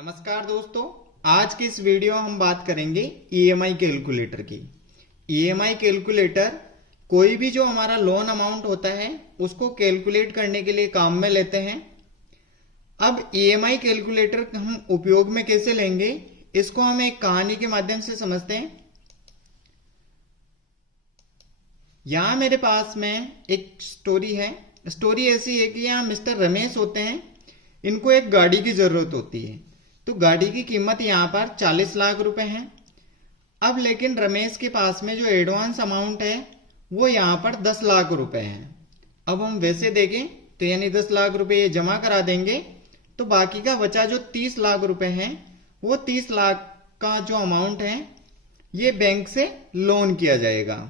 नमस्कार दोस्तों, आज की इस वीडियो हम बात करेंगे ईएमआई कैलकुलेटर की। ईएमआई कैलकुलेटर कोई भी जो हमारा लोन अमाउंट होता है उसको कैलकुलेट करने के लिए काम में लेते हैं। अब ईएमआई कैलकुलेटर हम उपयोग में कैसे लेंगे, इसको हम एक कहानी के माध्यम से समझते हैं। यहां मेरे पास में एक स्टोरी है। स्टोरी ऐसी है कि यहाँ मिस्टर रमेश होते हैं, इनको एक गाड़ी की जरूरत होती है। तो गाड़ी की कीमत यहाँ पर 40 लाख रुपए है। अब लेकिन रमेश के पास में जो एडवांस अमाउंट है वो यहाँ पर 10 लाख रुपए है। अब हम वैसे देखें तो यानी 10 लाख रुपए ये जमा करा देंगे तो बाकी का बचा जो 30 लाख रुपए है वो 30 लाख का जो अमाउंट है ये बैंक से लोन किया जाएगा।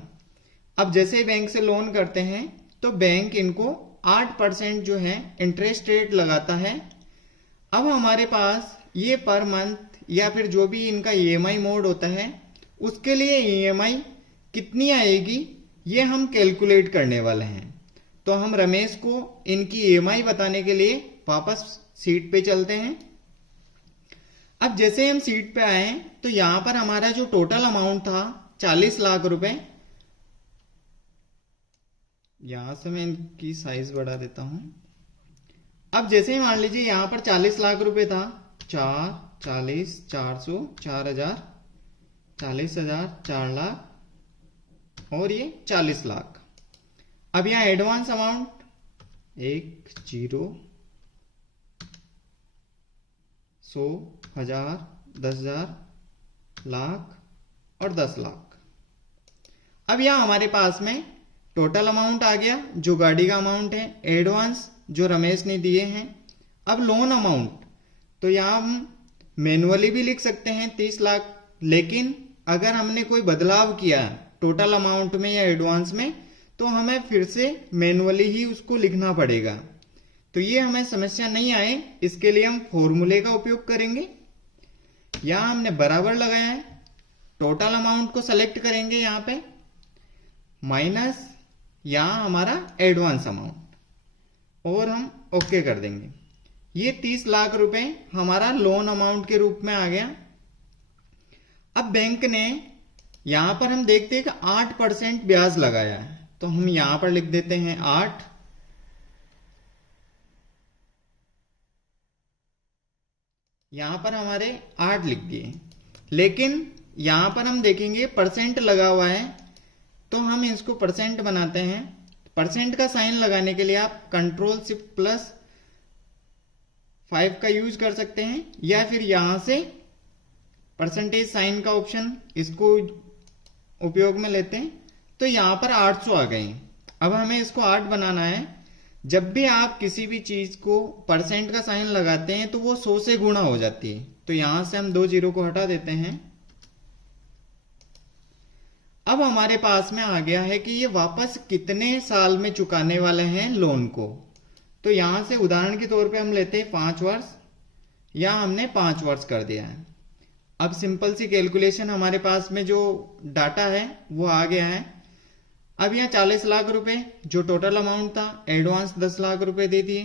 अब जैसे ही बैंक से लोन करते हैं तो बैंक इनको 8% जो है इंटरेस्ट रेट लगाता है। अब हमारे पास ये पर मंथ या फिर जो भी इनका ईएमआई मोड होता है उसके लिए ईएमआई कितनी आएगी ये हम कैलकुलेट करने वाले हैं। तो हम रमेश को इनकी ईएमआई बताने के लिए वापस सीट पे चलते हैं। अब जैसे हम सीट पे आए तो यहां पर हमारा जो टोटल अमाउंट था 40 लाख रुपए, यहां से मैं इनकी साइज बढ़ा देता हूं। अब जैसे ही मान लीजिए यहां पर 40 लाख रुपए था, 4, 40, 400, 4000, 40,000, 4 लाख और ये 40 लाख। अब यहां एडवांस अमाउंट 1, 0, 100, 1000, 10,000, लाख और 10 लाख। अब यहां हमारे पास में टोटल अमाउंट आ गया जो गाड़ी का अमाउंट है, एडवांस जो रमेश ने दिए हैं। अब लोन अमाउंट तो यहां हम मैनुअली भी लिख सकते हैं 30 लाख, लेकिन अगर हमने कोई बदलाव किया टोटल अमाउंट में या एडवांस में तो हमें फिर से मैनुअली ही उसको लिखना पड़ेगा। तो ये हमें समस्या नहीं आए इसके लिए हम फॉर्मूले का उपयोग करेंगे। यहां हमने बराबर लगाया है, टोटल अमाउंट को सेलेक्ट करेंगे यहां पे, माइनस यहां हमारा एडवांस अमाउंट और हम ओके कर देंगे। ये 30 लाख रुपए हमारा लोन अमाउंट के रूप में आ गया। अब बैंक ने यहां पर हम देखते हैं कि 8% ब्याज लगाया है, तो हम यहां पर लिख देते हैं 8। यहां पर हमारे 8 लिख दिए, लेकिन यहां पर हम देखेंगे परसेंट लगा हुआ है तो हम इसको परसेंट बनाते हैं। परसेंट का साइन लगाने के लिए आप Ctrl+Shift+5 का यूज कर सकते हैं या फिर यहां से परसेंटेज साइन का ऑप्शन इसको उपयोग में लेते हैं। तो यहां पर 800 आ गए। अब हमें इसको 8 बनाना है। जब भी आप किसी भी चीज को परसेंट का साइन लगाते हैं तो वो 100 से गुणा हो जाती है। तो यहां से हम 2 जीरो को हटा देते हैं। अब हमारे पास में आ गया है कि ये वापस कितने साल में चुकाने वाले हैं लोन को। तो यहां से उदाहरण के तौर पे हम लेते हैं 5 वर्ष, या हमने 5 वर्ष कर दिया है। अब सिंपल सी कैलकुलेशन हमारे पास में जो डाटा है वो आ गया है। अब यहाँ 40 लाख रुपए जो टोटल अमाउंट था, एडवांस 10 लाख रुपए दे दिए,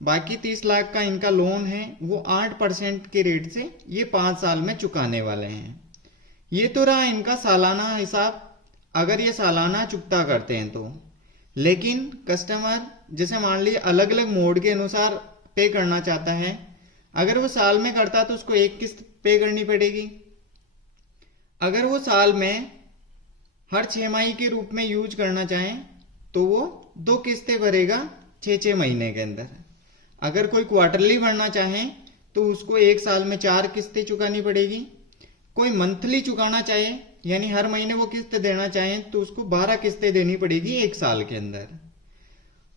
बाकी 30 लाख का इनका लोन है वो 8% के रेट से ये 5 साल में चुकाने वाले हैं। ये तो रहा इनका सालाना हिसाब, अगर ये सालाना चुकता करते हैं तो। लेकिन कस्टमर जैसे मान लीजिए अलग अलग मोड के अनुसार पे करना चाहता है, अगर वो साल में करता तो उसको एक किस्त पे करनी पड़ेगी। अगर वो साल में हर 6 माही के रूप में यूज करना चाहे तो वो 2 किस्तें भरेगा 6-6 महीने के अंदर। अगर कोई क्वार्टरली भरना चाहे तो उसको एक साल में 4 किस्तें चुकानी पड़ेगी। कोई मंथली चुकाना चाहे यानी हर महीने वो किस्त देना चाहे तो उसको 12 किस्तें देनी पड़ेगी एक साल के अंदर।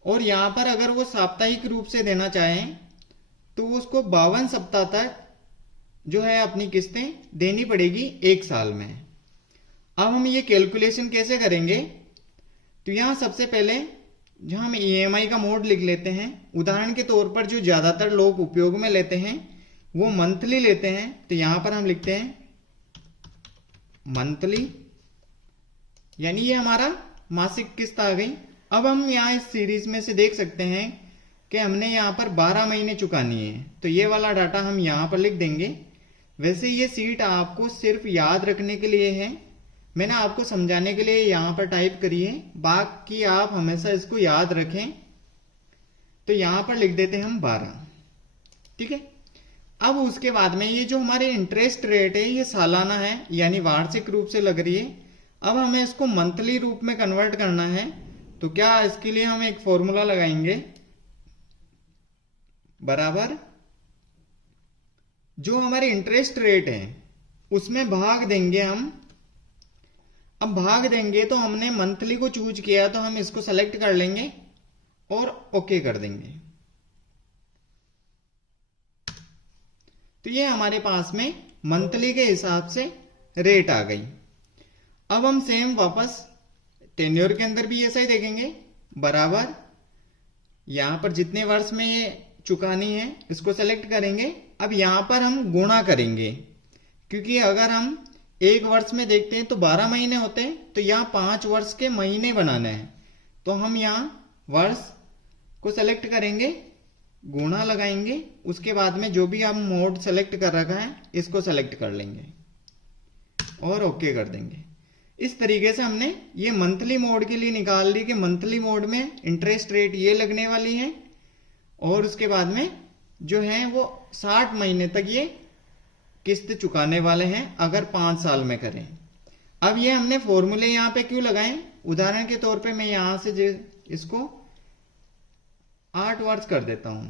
और यहां पर अगर वो साप्ताहिक रूप से देना चाहे तो उसको 52 सप्ताह तक जो है अपनी किस्तें देनी पड़ेगी एक साल में। अब हम ये कैलकुलेशन कैसे करेंगे, तो यहां सबसे पहले जो हम ईएमआई का मोड लिख लेते हैं। उदाहरण के तौर पर जो ज्यादातर लोग उपयोग में लेते हैं वो मंथली लेते हैं, तो यहां पर हम लिखते हैं मंथली, यानी ये हमारा मासिक किस्त आ गई। अब हम यहाँ इस सीरीज में से देख सकते हैं कि हमने यहाँ पर 12 महीने चुकानी है, तो ये वाला डाटा हम यहाँ पर लिख देंगे। वैसे ये सीट आपको सिर्फ याद रखने के लिए है, मैंने आपको समझाने के लिए यहाँ पर टाइप करी है, बाकी आप हमेशा इसको याद रखें। तो यहाँ पर लिख देते हैं हम 12, ठीक है। अब उसके बाद में ये जो हमारे इंटरेस्ट रेट है ये सालाना है, यानी वार्षिक रूप से लग रही है। अब हमें इसको मंथली रूप में कन्वर्ट करना है, तो क्या इसके लिए हम एक फॉर्मूला लगाएंगे, बराबर जो हमारे इंटरेस्ट रेट है उसमें भाग देंगे हम। अब भाग देंगे तो हमने मंथली को चूज किया, तो हम इसको सेलेक्ट कर लेंगे और ओके कर देंगे। तो ये हमारे पास में मंथली के हिसाब से रेट आ गई। अब हम सेम वापस टेन्योर के अंदर भी ऐसा ही देखेंगे, बराबर यहां पर जितने वर्ष में ये चुकानी है इसको सेलेक्ट करेंगे। अब यहां पर हम गुणा करेंगे, क्योंकि अगर हम एक वर्ष में देखते हैं तो 12 महीने होते हैं, तो यहां 5 वर्ष के महीने बनाने हैं। तो हम यहां वर्ष को सेलेक्ट करेंगे, गुणा लगाएंगे, उसके बाद में जो भी हम मोड सेलेक्ट कर रखा है इसको सेलेक्ट कर लेंगे और ओके कर देंगे। इस तरीके से हमने ये मंथली मोड के लिए निकाल ली कि मंथली मोड में इंटरेस्ट रेट ये लगने वाली है, और उसके बाद में जो है वो 60 महीने तक ये किस्त चुकाने वाले हैं अगर 5 साल में करें। अब ये हमने फॉर्मूले यहां पे क्यों लगाए, उदाहरण के तौर पे मैं यहां से इसको 8 वर्ष कर देता हूं,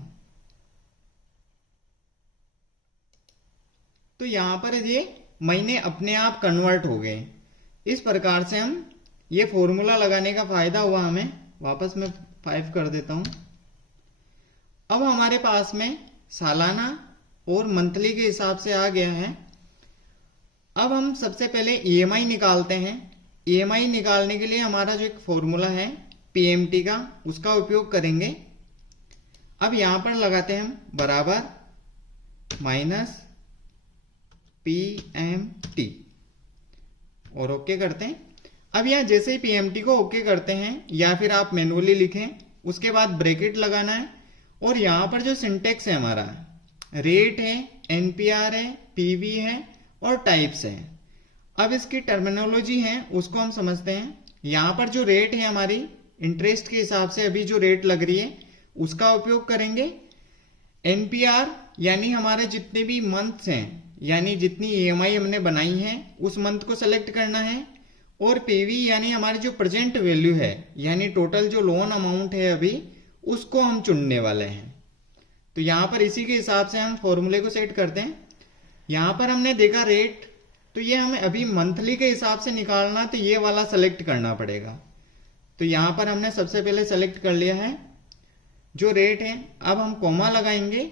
तो यहां पर ये महीने अपने आप कन्वर्ट हो गए। इस प्रकार से हम ये फॉर्मूला लगाने का फायदा हुआ हमें। वापस मैं 5 कर देता हूं। अब हमारे पास में सालाना और मंथली के हिसाब से आ गया है। अब हम सबसे पहले ईएमआई निकालते हैं। ईएमआई निकालने के लिए हमारा जो एक फॉर्मूला है पीएमटी का, उसका उपयोग करेंगे। अब यहां पर लगाते हैं हम बराबर माइनस पीएमटी और ओके करते हैं। अब यहां जैसे ही पीएमटी को ओके करते हैं या फिर आप मैनुअली लिखें, उसके बाद ब्रैकेट लगाना है, और यहां पर जो सिंटेक्स है हमारा रेट है, एनपीआर है, पीवी है और टाइप्स है। अब इसकी टर्मिनोलॉजी है उसको हम समझते हैं। यहां पर जो रेट है हमारी इंटरेस्ट के हिसाब से अभी जो रेट लग रही है उसका उपयोग करेंगे। एनपीआर यानी हमारे जितने भी मंथ्स हैं, यानी जितनी ईएमआई हमने बनाई है उस मंथ को सेलेक्ट करना है, और पीवी यानी हमारी जो प्रेजेंट वैल्यू है, यानी टोटल जो लोन अमाउंट है अभी, उसको हम चुनने वाले हैं। तो यहां पर इसी के हिसाब से हम फॉर्मूले को सेट करते हैं। यहां पर हमने देखा रेट, तो ये हमें अभी मंथली के हिसाब से निकालना, तो ये वाला सेलेक्ट करना पड़ेगा। तो यहां पर हमने सबसे पहले सेलेक्ट कर लिया है जो रेट है। अब हम कॉमा लगाएंगे।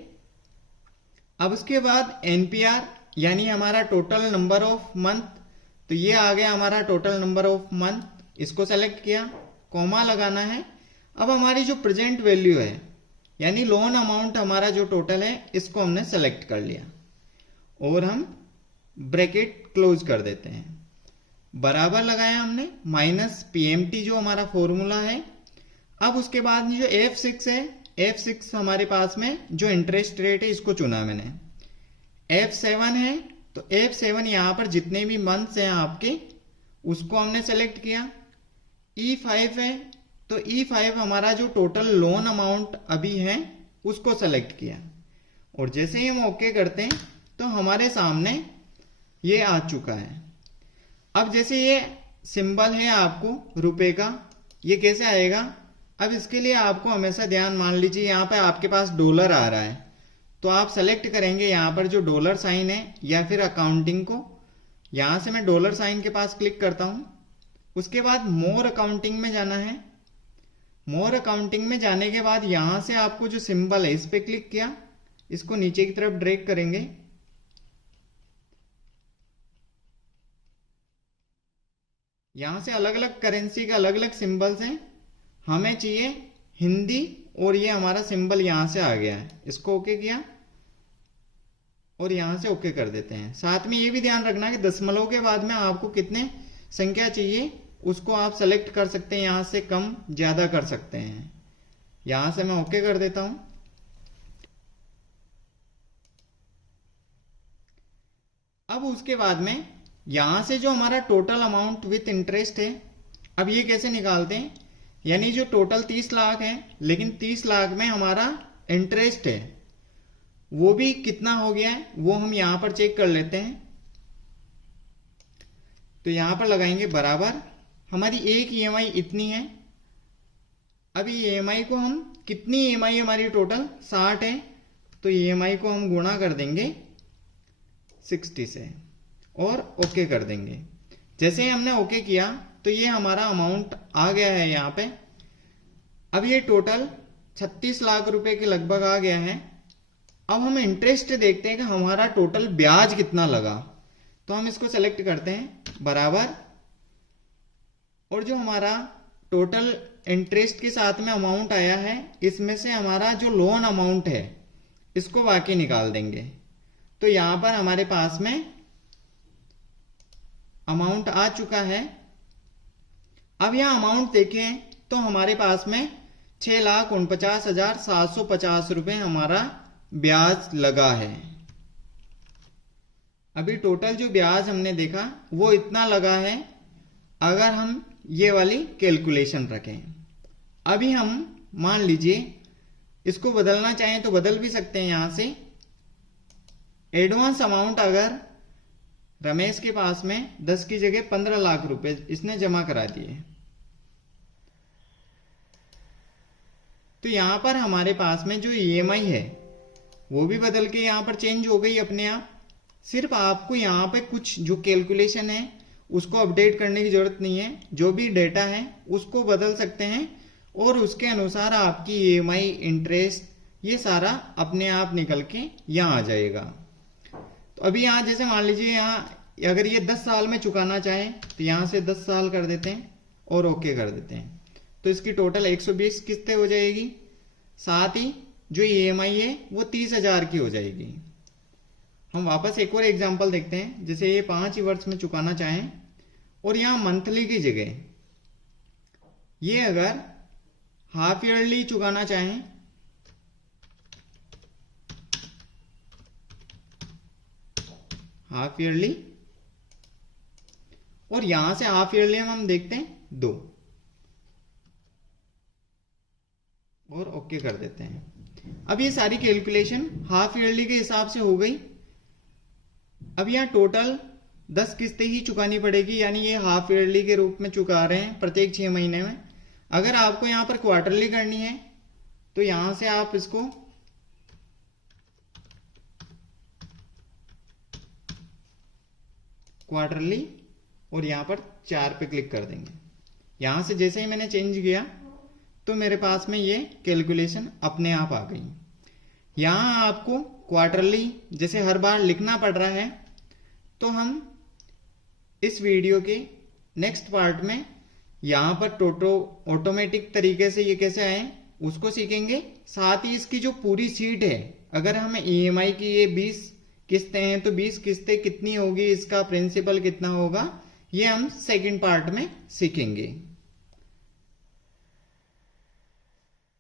अब उसके बाद एनपीआर यानी हमारा टोटल नंबर ऑफ मंथ, तो ये आ गया हमारा टोटल नंबर ऑफ मंथ, इसको सेलेक्ट किया, कॉमा लगाना है। अब हमारी जो प्रेजेंट वैल्यू है यानी लोन अमाउंट हमारा जो टोटल है इसको हमने सेलेक्ट कर लिया और हम ब्रैकेट क्लोज कर देते हैं। बराबर लगाया हमने माइनस पीएमटी जो हमारा फॉर्मूला है। अब उसके बाद जो F6 है, F6 हमारे पास में जो इंटरेस्ट रेट है इसको चुना मैंने। F7 है तो F7 यहां पर जितने भी मंथ्स हैं आपके उसको हमने सेलेक्ट किया। E5 है तो E5 हमारा जो टोटल लोन अमाउंट अभी है उसको सेलेक्ट किया, और जैसे ही हम ओके करते हैं तो हमारे सामने ये आ चुका है। अब जैसे ये सिंबल है आपको रुपए का, ये कैसे आएगा? अब इसके लिए आपको हमेशा ध्यान, मान लीजिए यहाँ पे आपके पास डॉलर आ रहा है तो आप सेलेक्ट करेंगे यहाँ पर जो डॉलर साइन है या फिर अकाउंटिंग को। यहां से मैं डॉलर साइन के पास क्लिक करता हूं। उसके बाद मोर अकाउंटिंग में जाना है। मोर अकाउंटिंग में जाने के बाद यहां से आपको जो सिंबल है इस पे क्लिक किया, इसको नीचे की तरफ ड्रैग करेंगे। यहां से अलग अलग करेंसी के अलग अलग सिंबल्स हैं, हमें चाहिए हिंदी, और ये हमारा सिंबल यहां से आ गया है, इसको ओके किया और यहां से ओके कर देते हैं। साथ में ये भी ध्यान रखना कि दशमलव के बाद में आपको कितने संख्या चाहिए उसको आप सेलेक्ट कर सकते हैं, यहां से कम ज्यादा कर सकते हैं। यहां से मैं ओके कर देता हूं। अब उसके बाद में यहां से जो हमारा टोटल अमाउंट विथ इंटरेस्ट है, अब ये कैसे निकालते हैं, यानी जो टोटल 30 लाख है लेकिन 30 लाख में हमारा इंटरेस्ट है वो भी कितना हो गया है वो हम यहां पर चेक कर लेते हैं। तो यहां पर लगाएंगे बराबर, हमारी एक ईएमआई इतनी है। अभी ईएमआई को हम कितनी ईएमआई हमारी टोटल 60 है, तो ईएमआई को हम गुणा कर देंगे 60 से और ओके कर देंगे। जैसे ही हमने ओके किया तो ये हमारा अमाउंट आ गया है यहाँ पे। अब ये टोटल 36 लाख रुपए के लगभग आ गया है। अब हम इंटरेस्ट देखते हैं कि हमारा टोटल ब्याज कितना लगा, तो हम इसको सेलेक्ट करते हैं बराबर, और जो हमारा टोटल इंटरेस्ट के साथ में अमाउंट आया है इसमें से हमारा जो लोन अमाउंट है इसको बाकी निकाल देंगे। तो यहां पर हमारे पास में अमाउंट आ चुका है। अब यहां अमाउंट देखें तो हमारे पास में 6,49,750 रुपए हमारा ब्याज लगा है। अभी टोटल जो ब्याज हमने देखा वो इतना लगा है अगर हम ये वाली कैलकुलेशन रखें। अभी हम मान लीजिए इसको बदलना चाहें तो बदल भी सकते हैं। यहां से एडवांस अमाउंट अगर रमेश के पास में 10 की जगह 15 लाख रुपए इसने जमा करा दिए, तो यहां पर हमारे पास में जो ईएमआई है वो भी बदल के यहां पर चेंज हो गई अपने आप। सिर्फ आपको यहां पे कुछ जो कैलकुलेशन है उसको अपडेट करने की जरूरत नहीं है, जो भी डेटा है उसको बदल सकते हैं और उसके अनुसार आपकी ईएमआई, इंटरेस्ट ये सारा अपने आप निकल के यहाँ आ जाएगा। तो अभी यहाँ जैसे मान लीजिए यहाँ अगर ये 10 साल में चुकाना चाहे तो यहाँ से 10 साल कर देते हैं और ओके कर देते हैं, तो इसकी टोटल 120 किस्तें हो जाएगी। साथ ही जो ईएमआई है वो 30,000 की हो जाएगी। हम वापस एक और एग्जांपल देखते हैं। जैसे ये 5 वर्ष में चुकाना चाहें और यहाँ मंथली की जगह ये अगर हाफ ईयरली चुकाना चाहें हाफ ईयरली, और यहां से हाफ ईयरली में हम देखते हैं 2 और ओके कर देते हैं। अब ये सारी कैलकुलेशन हाफ ईयरली के हिसाब से हो गई। अब यहाँ टोटल 10 किस्तें ही चुकानी पड़ेगी, यानी ये हाफ ईयरली के रूप में चुका रहे हैं प्रत्येक 6 महीने में। अगर आपको यहाँ पर क्वार्टरली करनी है तो यहां से आप इसको क्वार्टरली और यहां पर 4 पे क्लिक कर देंगे। यहां से जैसे ही मैंने चेंज किया तो मेरे पास में ये कैलकुलेशन अपने आप आ गई। यहां आपको क्वार्टरली जैसे हर बार लिखना पड़ रहा है, तो हम इस वीडियो के नेक्स्ट पार्ट में यहां पर ऑटोमेटिक तरीके से ये कैसे आए उसको सीखेंगे। साथ ही इसकी जो पूरी सीट है, अगर हमें ईएमआई की ये 20 किस्तें हैं तो 20 किस्तें कितनी होगी, इसका प्रिंसिपल कितना होगा, ये हम सेकंड पार्ट में सीखेंगे।